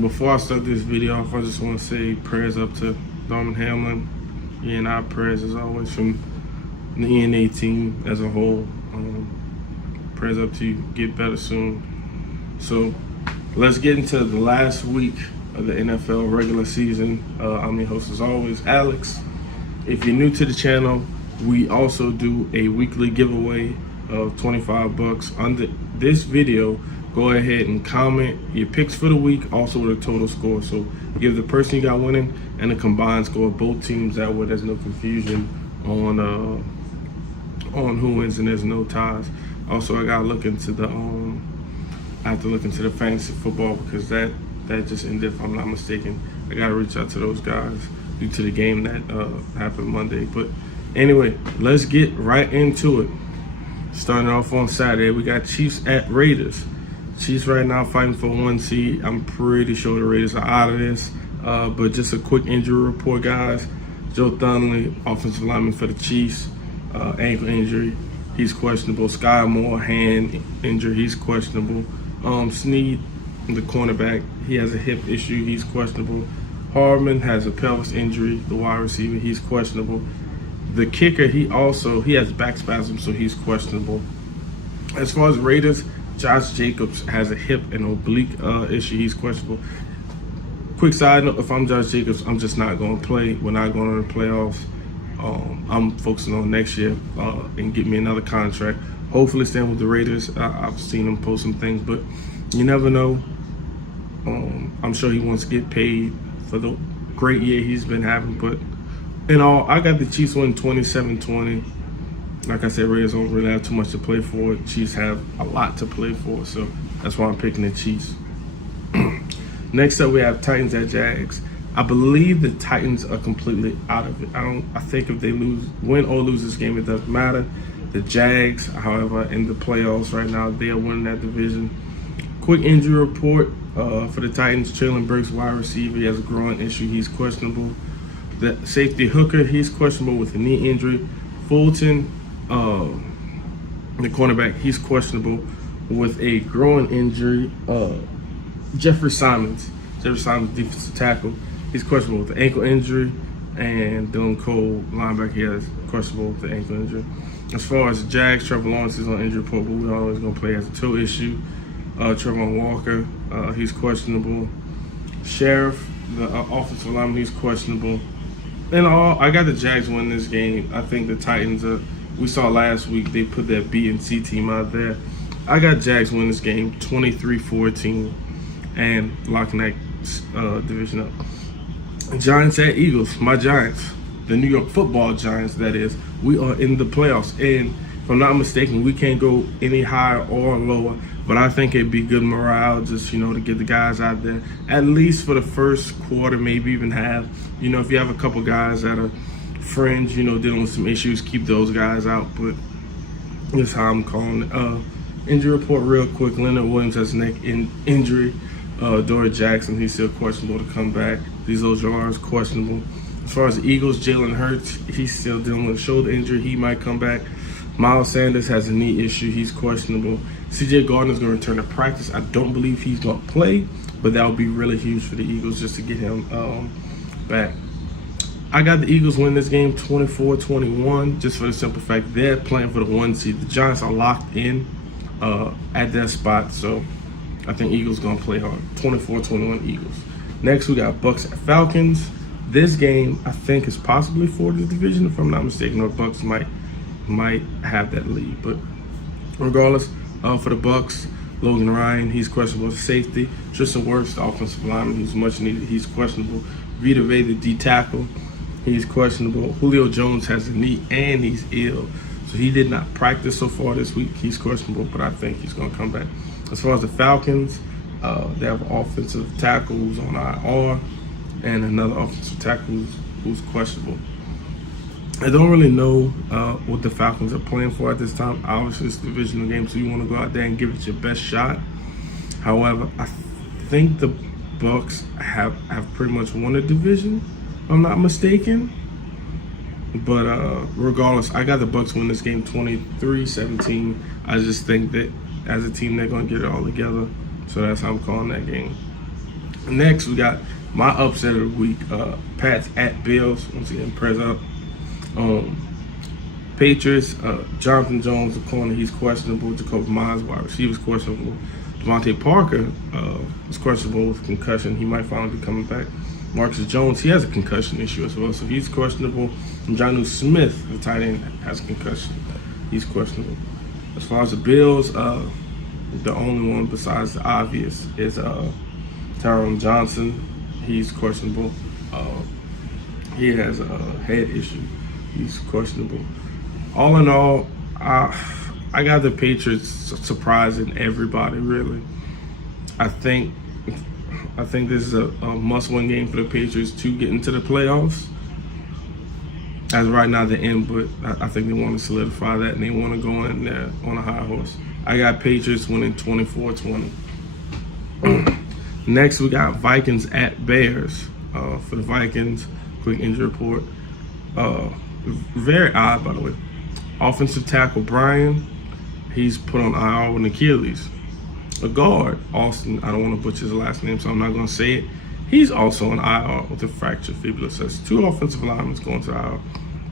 Before I start this video off, I just want to say prayers up to Darman Hamlin. And our prayers as always from the ENA team as a whole. Prayers up to you. Get better soon. So let's get into the last week of the NFL regular season. I'm your host as always, Alex. If you're new to the channel, we also do a weekly giveaway of $25 under this video. Go ahead and comment your picks for the week, also with a total score. So give the person you got winning and the combined score of both teams. That way there's no confusion on who wins and there's no ties. Also, I gotta look into the I have to look into the fantasy football because that just ended, if I'm not mistaken. I gotta reach out to those guys due to the game that happened Monday. But anyway, let's get right into it. Starting off on Saturday, we got Chiefs at Raiders. Chiefs right now fighting for 1 seed. I'm pretty sure the Raiders are out of this. But just a quick injury report, guys. Joe Thunley, offensive lineman for the Chiefs, ankle injury. He's questionable. Sky Moore, hand injury. He's questionable. Snead, the cornerback, he has a hip issue. He's questionable. Hardman has a pelvis injury. The wide receiver, he's questionable. The kicker, he has back spasms, so he's questionable. As far as Raiders, Josh Jacobs has a hip and oblique issue. He's questionable. Quick side note, if I'm Josh Jacobs, I'm just not going to play. We're not going to the playoffs. I'm focusing on next year and get me another contract. Hopefully staying with the Raiders. I've seen him post some things, but you never know. I'm sure he wants to get paid for the great year he's been having. But in all, I got the Chiefs winning 27-20. Like I said, Raiders don't really have too much to play for. Chiefs have a lot to play for, so that's why I'm picking the Chiefs. Next up, we have Titans at Jags. I believe the Titans are completely out of it. I think if they win or lose this game, it doesn't matter. The Jags, however, in the playoffs right now, they are winning that division. Quick injury report for the Titans. Traylon Burks, wide receiver, he has a groin issue. He's questionable. The safety Hooker, he's questionable with a knee injury. Fulton, the cornerback, he's questionable with a groin injury. Jeffrey Simons, defensive tackle, he's questionable with the ankle injury. And Dylan Cole, linebacker, he has questionable with the ankle injury. As far as the Jags, Trevor Lawrence is on injury report, but we're always going to play as a toe issue. Trevor Walker, he's questionable. Sheriff, the offensive lineman, he's questionable. In all, I got the Jags winning this game. I think the Titans, we saw last week, they put that B and C team out there. I got Jags winning this game 23-14 and locking that division up. Giants at Eagles, my Giants, the New York Football Giants, that is. We are in the playoffs, and if I'm not mistaken, we can't go any higher or lower, but I think it'd be good morale just, to get the guys out there, at least for the first quarter, maybe even half. If you have a couple guys that are fringe, dealing with some issues, keep those guys out, but that's how I'm calling it. Injury report real quick. Leonard Williams has a neck injury. Dory Jackson, he's still questionable to come back. These Ojolars is questionable. As far as the Eagles, Jalen Hurts, he's still dealing with a shoulder injury. He might come back. Miles Sanders has a knee issue. He's questionable. CJ Gardner's going to return to practice. I don't believe he's going to play, but that would be really huge for the Eagles just to get him back. I got the Eagles win this game 24-21, just for the simple fact they're playing for the 1 seed. The Giants are locked in at that spot, so I think Eagles going to play hard. 24-21 Eagles. Next, we got Bucks at Falcons. This game, I think, is possibly for the division, if I'm not mistaken, or Bucks might have that lead. But regardless, for the Bucks, Logan Ryan, he's questionable with safety. Tristan Wirfs, the offensive lineman, who's much needed, he's questionable. Vita Vea, the D tackle, he's questionable. Julio Jones has a knee and he's ill, so he did not practice so far this week. He's questionable, but I think he's going to come back. As far as the Falcons, they have an offensive tackle who's on IR and another offensive tackle who's questionable. I don't really know what the Falcons are playing for at this time. Obviously, it's a divisional game, so you want to go out there and give it your best shot. However, I think the Bucks have pretty much won the division, if I'm not mistaken. But regardless, I got the Bucks win this game 23-17. I just think that as a team, they're going to get it all together. So that's how I'm calling that game. Next, we got my upset of the week. Pats at Bills. Once again, press up. Patriots, Jonathan Jones, the corner, he's questionable. Jacoby Myers, wide receiver's questionable. Devontae Parker is questionable with concussion. He might finally be coming back. Marcus Jones, he has a concussion issue as well, so he's questionable. And Jonnu Smith, the tight end, has a concussion. He's questionable. As far as the Bills, the only one besides the obvious is Tyron Johnson. He's questionable. He has a head issue. He's questionable. All in all, I got the Patriots surprising everybody, really. I think this is a must-win game for the Patriots to get into the playoffs. As right now, they're in, but I think they want to solidify that, and they want to go in there on a high horse. I got Patriots winning 24-20. Next, we got Vikings at Bears. For the Vikings, quick injury report. Very odd, by the way. Offensive tackle Brian, he's put on IR with Achilles. A guard, Austin, I don't want to butcher his last name, so I'm not going to say it. He's also on IR with a fractured fibula. So that's 2 offensive linemen going to IR.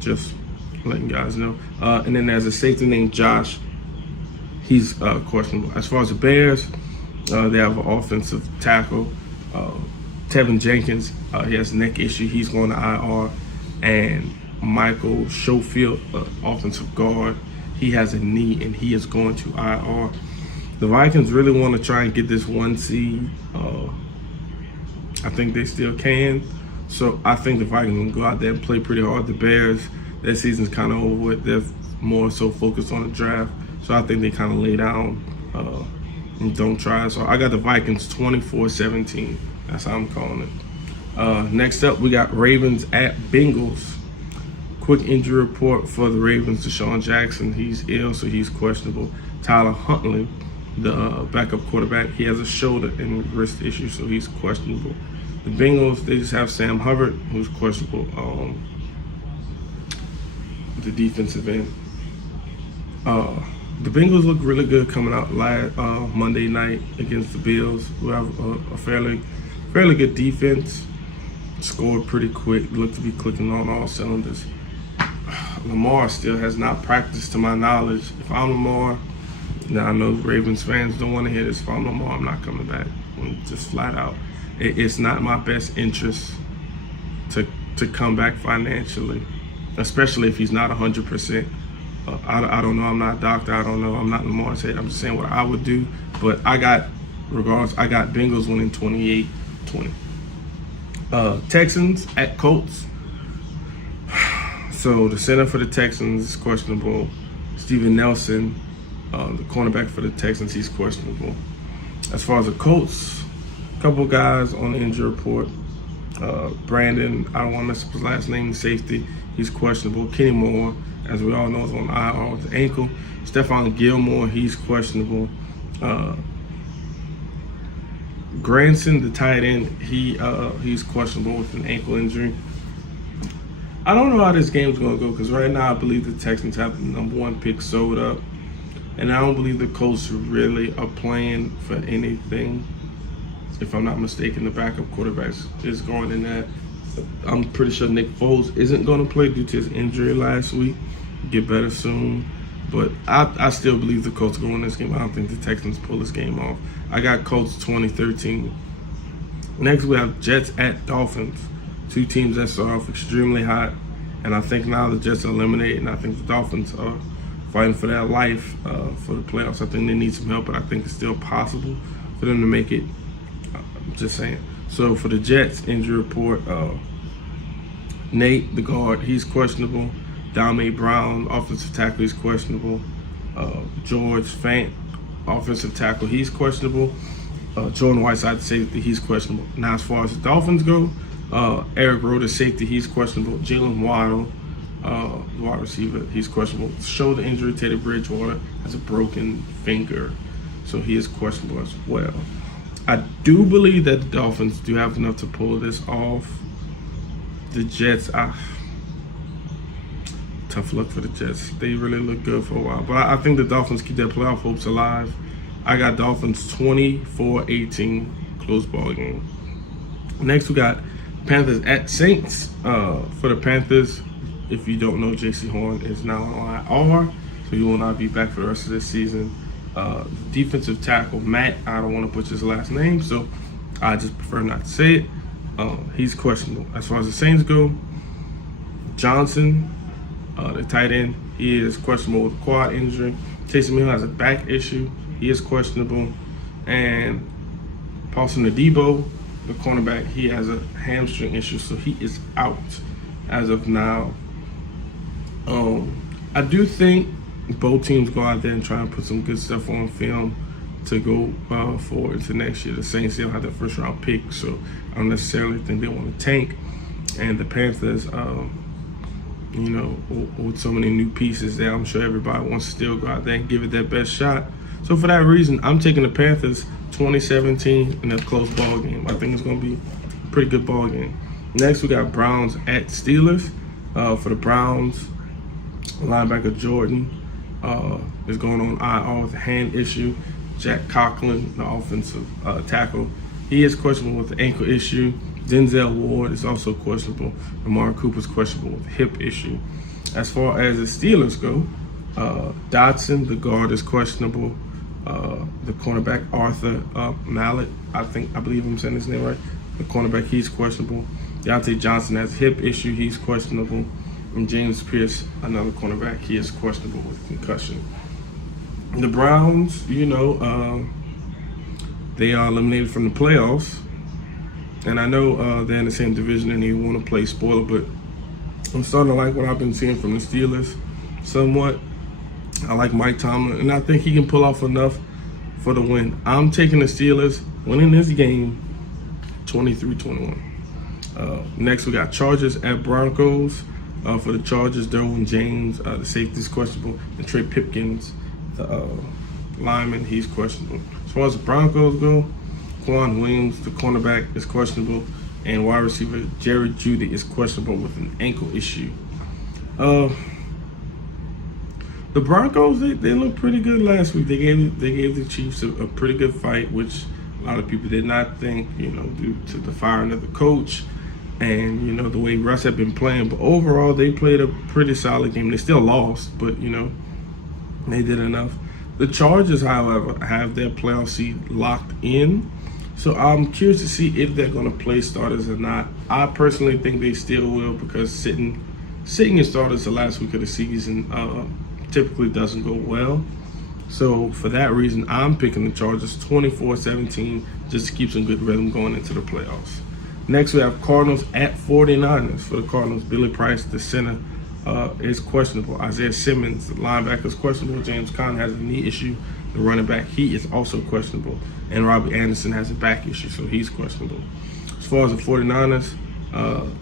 Just letting you guys know. And then there's a safety named Josh. He's questionable. As far as the Bears, they have an offensive tackle. Tevin Jenkins, he has a neck issue. He's going to IR. And Michael Schofield, offensive guard, he has a knee and he is going to IR. The Vikings really want to try and get this 1 seed. I think they still can. So I think the Vikings will go out there and play pretty hard. The Bears, their season's kind of over with. They're more so focused on the draft. So I think they kind of lay down and don't try. So I got the Vikings 24-17. That's how I'm calling it. Next up, we got Ravens at Bengals. Quick injury report for the Ravens. Deshaun Jackson, he's ill, so he's questionable. Tyler Huntley, the backup quarterback, he has a shoulder and wrist issue, so he's questionable. The Bengals, they just have Sam Hubbard, who's questionable. The defensive end. The Bengals look really good coming out Monday night against the Bills, who have a fairly good defense. Scored pretty quick, looked to be clicking on all cylinders. Lamar still has not practiced to my knowledge. If I'm Lamar, now I know Ravens fans don't want to hear this. If I'm Lamar, I'm not coming back. Just flat out. It's not my best interest to come back financially, especially if he's not 100%. I don't know. I'm not a doctor. I don't know. I'm not Lamar's head. I'm just saying what I would do. But I got Bengals winning 28-20. Texans at Colts. So the center for the Texans is questionable. Steven Nelson, the cornerback for the Texans, he's questionable. As far as the Colts, a couple guys on the injury report. Brandon, I don't want to mess up his last name, safety, he's questionable. Kenny Moore, as we all know, is on IR with the ankle. Stephon Gilmore, he's questionable. Granson, the tight end, he's questionable with an ankle injury. I don't know how this game's going to go because right now I believe the Texans have the #1 pick sold up. And I don't believe the Colts really are playing for anything. If I'm not mistaken, the backup quarterback is going in that. I'm pretty sure Nick Foles isn't going to play due to his injury last week. Get better soon. But I still believe the Colts are going to win this game. I don't think the Texans pull this game off. I got Colts 20-13. Next, we have Jets at Dolphins. 2 teams that start off extremely hot. And I think now the Jets are eliminated, and I think the Dolphins are fighting for their life for the playoffs. I think they need some help, but I think it's still possible for them to make it. I'm just saying. So for the Jets, injury report, Nate, the guard, he's questionable. Dame Brown, offensive tackle, he's questionable. George Fant, offensive tackle, he's questionable. Jordan Whiteside, safety, he's questionable. Now, as far as the Dolphins go, Eric Roder, safety, he's questionable. Jalen Waddle, wide receiver, he's questionable. Shoulder injury, Teddy Bridgewater has a broken finger, so he is questionable as well. I do believe that the Dolphins do have enough to pull this off. The Jets, tough luck for the Jets. They really look good for a while. But I think the Dolphins keep their playoff hopes alive. I got Dolphins 24-18, close ball game. Next, we got Panthers at Saints. For the Panthers, if you don't know, J.C. Horn is now on IR, so he will not be back for the rest of this season. Defensive tackle Matt, I don't want to butcher his last name, so I just prefer not to say it. He's questionable. As far as the Saints go, Johnson, the tight end, he is questionable with a quad injury. Taysom Hill has a back issue. He is questionable. And Paulson Adebo, the cornerback, he has a hamstring issue, so he is out as of now. I do think both teams go out there and try and put some good stuff on film to go forward to next year. The Saints, they'll have their first round pick, so I don't necessarily think they want to tank. And the Panthers, you know, with so many new pieces there, I'm sure everybody wants to still go out there and give it their best shot. So for that reason, I'm taking the Panthers 2017 in a close ball game. I think it's going to be a pretty good ball game. Next, we got Browns at Steelers. For the Browns, linebacker Jordan is going on IR with a hand issue. Jack Conklin, the offensive tackle, he is questionable with the ankle issue. Denzel Ward is also questionable. Amari Cooper is questionable with a hip issue. As far as the Steelers go, Dotson, the guard, is questionable. The cornerback Arthur Mallett, I believe I'm saying his name right. The cornerback, he's questionable. Deontay Johnson has a hip issue, he's questionable. And James Pierce, another cornerback, he is questionable with concussion. The Browns, you know, they are eliminated from the playoffs. And I know they're in the same division and they want to play spoiler, but I'm starting to like what I've been seeing from the Steelers somewhat. I like Mike Tomlin, and I think he can pull off enough for the win. I'm taking the Steelers winning this game 23-21. Next, we got Chargers at Broncos. For the Chargers, Derwin James, the safety is questionable, and Trey Pipkins, the lineman, he's questionable. As far as the Broncos go, Quan Williams, the cornerback, is questionable, and wide receiver Jerry Jeudy is questionable with an ankle issue. The Broncos, they looked pretty good last week. They gave the Chiefs a pretty good fight, which a lot of people did not think, you know, due to the firing of the coach and, you know, the way Russ had been playing. But overall, they played a pretty solid game. They still lost, but, you know, they did enough. The Chargers, however, have their playoff seed locked in. So I'm curious to see if they're going to play starters or not. I personally think they still will, because sitting your starters the last week of the season typically doesn't go well. So for that reason, I'm picking the Chargers 24-17 just to keep some good rhythm going into the playoffs. Next, we have Cardinals at 49ers. For the Cardinals, Billy Price, the center, is questionable. Isaiah Simmons, the linebacker, is questionable. James Conner has a knee issue. The running back, he is also questionable. And Robbie Anderson has a back issue, so he's questionable. As far as the 49ers,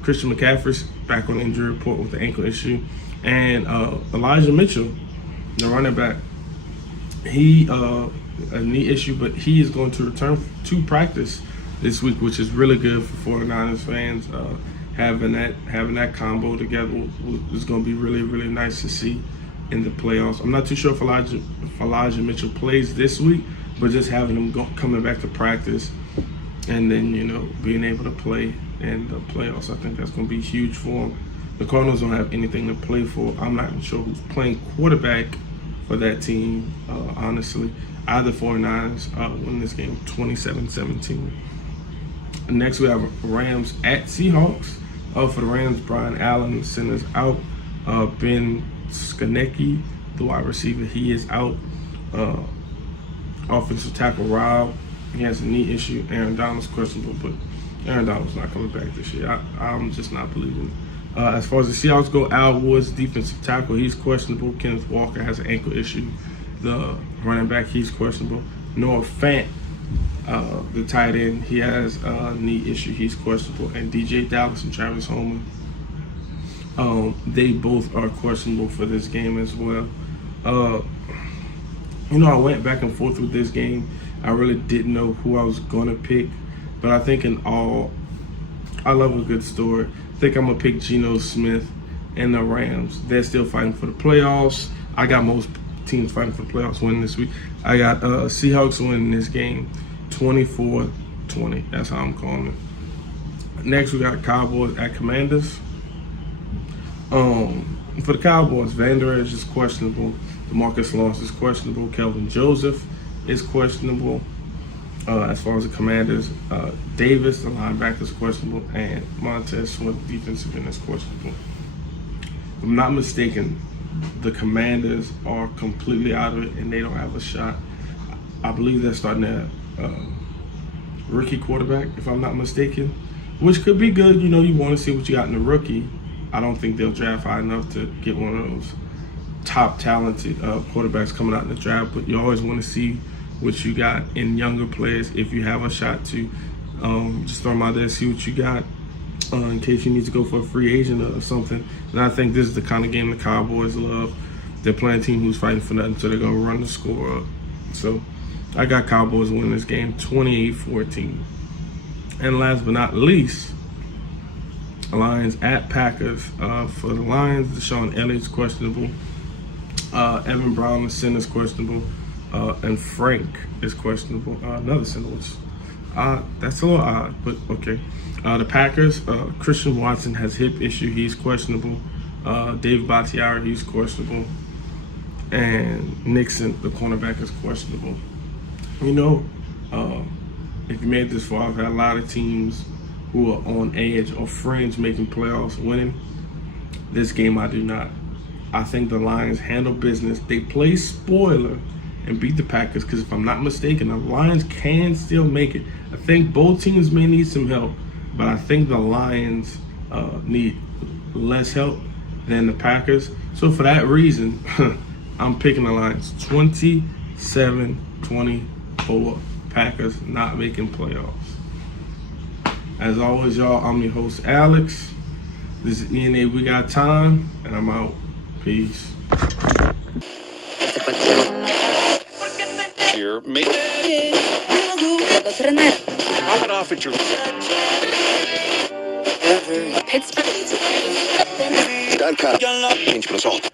Christian McCaffrey's back on the injury report with the ankle issue. And Elijah Mitchell, the running back, he a knee issue, but he is going to return to practice this week, which is really good for 49ers fans. Having that combo together is going to be really, really nice to see in the playoffs. I'm not too sure if Elijah Mitchell plays this week, but just having him coming back to practice and then, you know, being able to play in the playoffs, I think that's going to be huge for him. The Cardinals don't have anything to play for. I'm not even sure who's playing quarterback for that team, honestly. Either 49ers win this game 27-17. Next, we have Rams at Seahawks. For the Rams, Brian Allen, the center's out. Ben Skonecki, the wide receiver, he is out. Offensive tackle Rob, he has a knee issue. Aaron Donald's questionable, but Aaron Donald's not coming back this year. I'm just not believing it. As far as the Seahawks go, Al Woods, defensive tackle, he's questionable. Kenneth Walker has an ankle issue. The running back, he's questionable. Noah Fant, the tight end, he has a knee issue, he's questionable. And DJ Dallas and Travis Homer, they both are questionable for this game as well. You know, I went back and forth with this game. I really didn't know who I was going to pick, but I think in all, I love a good story. I think I'm going to pick Geno Smith and the Rams. They're still fighting for the playoffs. I got most teams fighting for the playoffs winning this week. I got Seahawks winning this game 24-20. That's how I'm calling it. Next, we got Cowboys at Commanders. For the Cowboys, Van Der Esch is questionable. DeMarcus Lawrence is questionable. Kelvin Joseph is questionable. As far as the Commanders, Davis, the linebacker, is questionable, and Montez Sweat, defensive end, is questionable. If I'm not mistaken, the Commanders are completely out of it, and they don't have a shot. I believe they're starting a rookie quarterback, if I'm not mistaken, which could be good. You know, you want to see what you got in the rookie. I don't think they'll draft high enough to get one of those top talented quarterbacks coming out in the draft, but you always want to see what you got in younger players. If you have a shot to just throw them out there, see what you got in case you need to go for a free agent or something. And I think this is the kind of game the Cowboys love. They're playing a team who's fighting for nothing, so they're going to run the score up. So I got Cowboys winning this game 28-14. And last but not least, Lions at Packers. For the Lions, Deshaun Elliott's questionable. Evan Brown, the center, is questionable. And Frank is questionable. Another center, which that's a little odd, but okay. The Packers, Christian Watson has hip issue. He's questionable. Dave Bakhtiari, he's questionable. And Nixon, the cornerback, is questionable. You know, if you made this far, I've had a lot of teams who are on edge or fringe making playoffs winning. This game I do not. I think the Lions handle business. They play spoiler and beat the Packers because if I'm not mistaken, the Lions can still make it. I think both teams may need some help, but I think the Lions need less help than the Packers. So for that reason, I'm picking the Lions 27-24. Packers not making playoffs. As always, y'all, I'm your host, Alex. This is ENA We Got Time, and I'm out. Peace. Here, make it off at your Pittsburgh.